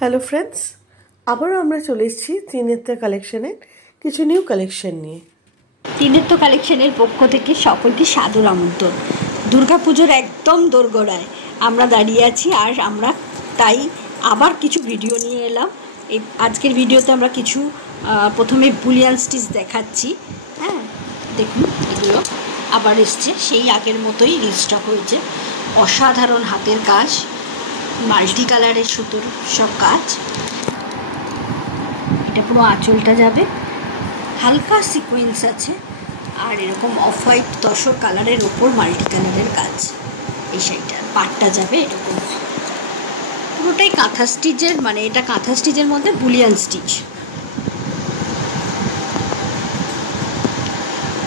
Hello friends, আবারও আমরা চলে এসেছি ত্রিনেত্র কালেকশনের কিছু নিউ কালেকশন নিয়ে। ত্রিনেত্র কালেকশনের পক্ষ থেকে সকলকে সাদর আমন্ত্রণ। দুর্গাপুজোর একদম দোরগোড়ায় আমরা দাঁড়িয়ে আছি, আর আমরা তাই আবার কিছু ভিডিও নিয়ে এলাম। এই আজকের ভিডিওতে আমরা কিছু প্রথমে বুলিয়ান স্টিচ দেখাচ্ছি। হ্যাঁ, দেখুন এগুলো আবার এসছে, সেই আগের মতোই রিস্টক হয়েছে। অসাধারণ হাতের কাজ, মাল্টি কালারের সুতোর সব কাজ। এটা পুরো আঁচলটা যাবে, হালকা সিকোয়েন্স আছে, আর এরকম অফ হোয়াইট তসর কালারের ওপর মাল্টি কালারের কাজ। এই শাড়িটার পাটটা যাবে এরকম, পুরোটাই কাঁথা স্টিচের, মানে এটা কাঁথা স্টিচের মধ্যে বুলিয়ান স্টিচ।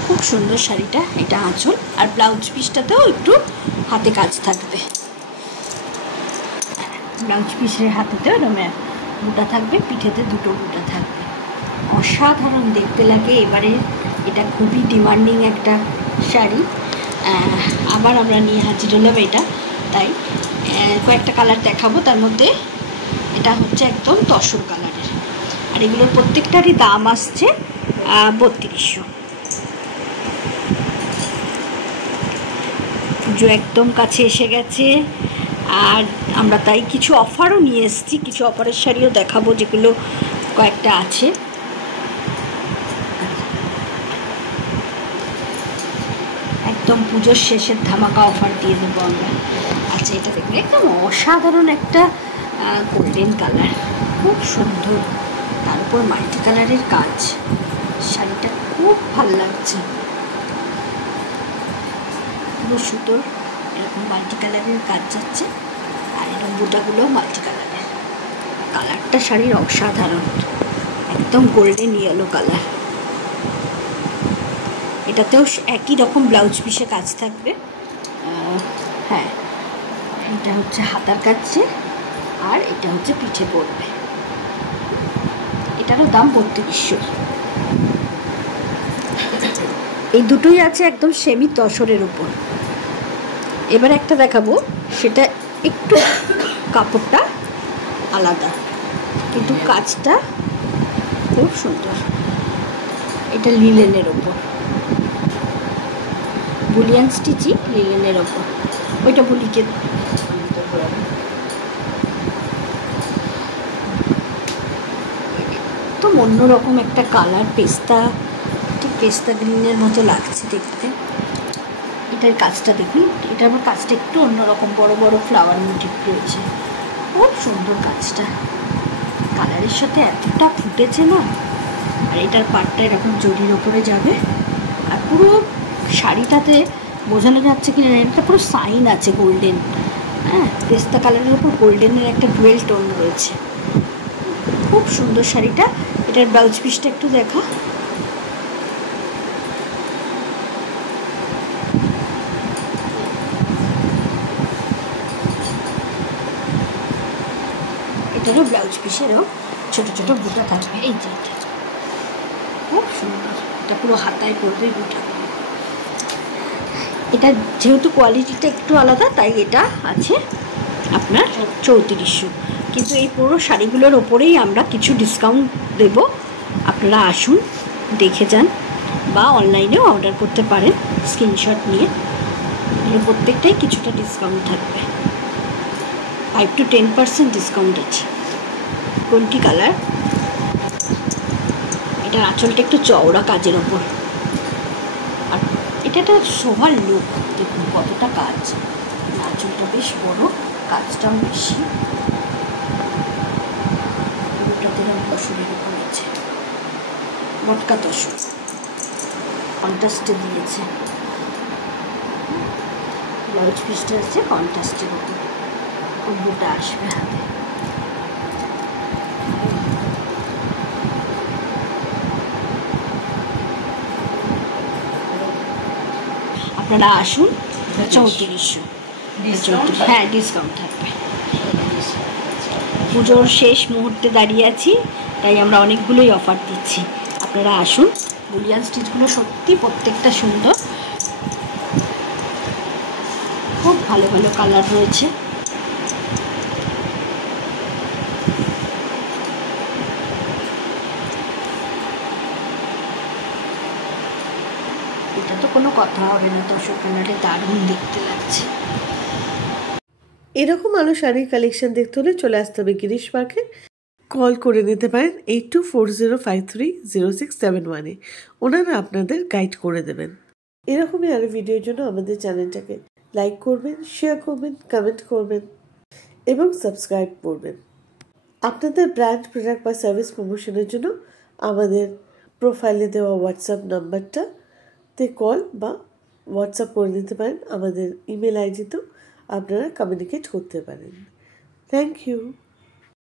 খুব সুন্দর শাড়িটা। এটা আঁচল, আর ব্লাউজ পিসটাতেও একটু হাতে কাজ থাকবে। ব্লাউজ পিসের হাতেতেও এরকম বুটা থাকবে, পিঠেতে দুটো বুটা থাকবে। অসাধারণ দেখতে লাগে। এবারে এটা খুবই ডিমান্ডিং একটা শাড়ি, আবার আমরা নিয়ে হাজির হলাম এটা। তাই কয়েকটা কালার দেখাবো, তার মধ্যে এটা হচ্ছে একদম তসর কালারের, আর এগুলোর প্রত্যেকটারই দাম আসছে 3200। পুজো একদম কাছে এসে গেছে, আর আমরা তাই কিছু অফারও নিয়ে এসেছি। কিছু অফারের শাড়িও দেখাবো, যেগুলো কয়েকটা আছে। একদম পুজোর শেষের ধামাকা অফার দিয়ে দেবো আমরা। আচ্ছা, এটা দেখুন, একদম অসাধারণ একটা গোল্ডেন কালার, খুব সুন্দর, তার উপর মাল্টি কালারের কাজ। শাড়িটা খুব ভালো লাগছে। পুরো সুতোর এরকম মাল্টি কালারের কাজ যাচ্ছে, আর এরকম বুটাগুলো মাল্টি কালারের। কালারটা শাড়ির অসাধারণ, একদম গোল্ডেন ইয়েলো কালার। এটাতেও একই রকম ব্লাউজ পিসে কাজ থাকবে। হ্যাঁ, এটা হচ্ছে হাতার কাছে, আর এটা হচ্ছে পিঠে পড়বে। এটারও দাম 3200। এই দুটোই আছে একদম সেমি তসরের উপর। এবার একটা দেখাবো, সেটা একটু কাপড়টা আলাদা, কিন্তু কাজটা খুব সুন্দর। এটা লিলেনের ওপর, বুলিয়ান স্টিচই লিলেনের ওপর। ওইটা বুলিকে তো অন্যরকম একটা কালার, পেস্তা, ঠিক পেস্তা গ্রিনের মতো লাগছে দেখতে। এটার কাজটা দেখুন, এটার আবার কাজটা একটু অন্যরকম, বড় বড় ফ্লাওয়ার মোটিভ রয়েছে। খুব সুন্দর কাজটা, কালারের সাথে এতটা ফুটেছে না। আর এটার পাটটা এরকম জরির ওপরে যাবে, আর পুরো শাড়িটাতে বোঝানো যাচ্ছে কিনা এটা পুরো সাইন আছে গোল্ডেন। হ্যাঁ, পেস্তা কালারের উপর গোল্ডেনের একটা ডুয়েল টোন রয়েছে। খুব সুন্দর শাড়িটা। এটার ব্লাউজ পিসটা একটু দেখা। এটারও ব্লাউজ পিসেরও ছোট ছোট বুটা থাকবে। এই যে এটা খুব সুন্দর, এটা পুরো হাতায় পড়বে বুটাগুলো। এটা যেহেতু কোয়ালিটিটা একটু আলাদা, তাই এটা আছে আপনার 3400। কিন্তু এই পুরো শাড়িগুলোর ওপরেই আমরা কিছু ডিসকাউন্ট দেব। আপনারা আসুন, দেখে যান, বা অনলাইনেও অর্ডার করতে পারেন স্ক্রিনশট নিয়ে। এগুলো প্রত্যেকটাই কিছুটা ডিসকাউন্ট থাকবে, 5 to 10% ডিসকাউন্ট আছে। কোনটি কালার? এটার আঁচলটা একটু চওড়া কাজের ওপর, আর এটা একটা শোভার লুক। দেখুন কতটা কাজ, আঁচলটা বেশ বড়, কাজটাও বেশি। পুরোটাতে তসরের উপর আছে, মটকা তসর কন্ট্রাস্টে দিয়েছে। ব্লাউজ পিসটা আছে কন্ট্রাস্টের উপর, বুটা আসবে হাতে। আপনারা আসুন, 3400। হ্যাঁ, ডিসকাউন্ট থাকবে। পুজোর শেষ মুহূর্তে দাঁড়িয়ে আছি, তাই আমরা অনেকগুলোই অফার দিচ্ছি। আপনারা আসুন। বুলিয়ান স্টিচগুলো সত্যি প্রত্যেকটা সুন্দর, খুব ভালো ভালো কালার রয়েছে। তো কোনো কথা হবে না, তোষক কালারে দারুণ দেখতে লাগছে। এরকম আরও শাড়ির কালেকশন দেখতে হলে চলে আসতে হবে গিরিশ পার্কে। কল করে নিতে পারেন 8240530671-এ। ওনারা আপনাদের গাইড করে দেবেন। এরকমই আরও ভিডিওর জন্য আমাদের চ্যানেলটাকে লাইক করবেন, শেয়ার করবেন, কমেন্ট করবেন এবং সাবস্ক্রাইব করবেন। আপনাদের ব্র্যান্ড, প্রোডাক্ট বা সার্ভিস প্রমোশনের জন্য আমাদের প্রোফাইলে দেওয়া হোয়াটসঅ্যাপ নাম্বারটাতে কল বা হোয়াটসঅ্যাপ করে নিতে পারেন। আমাদের ইমেল আইডিতেও আপনারা কমিউনিকেট করতে পারেন। Thank you.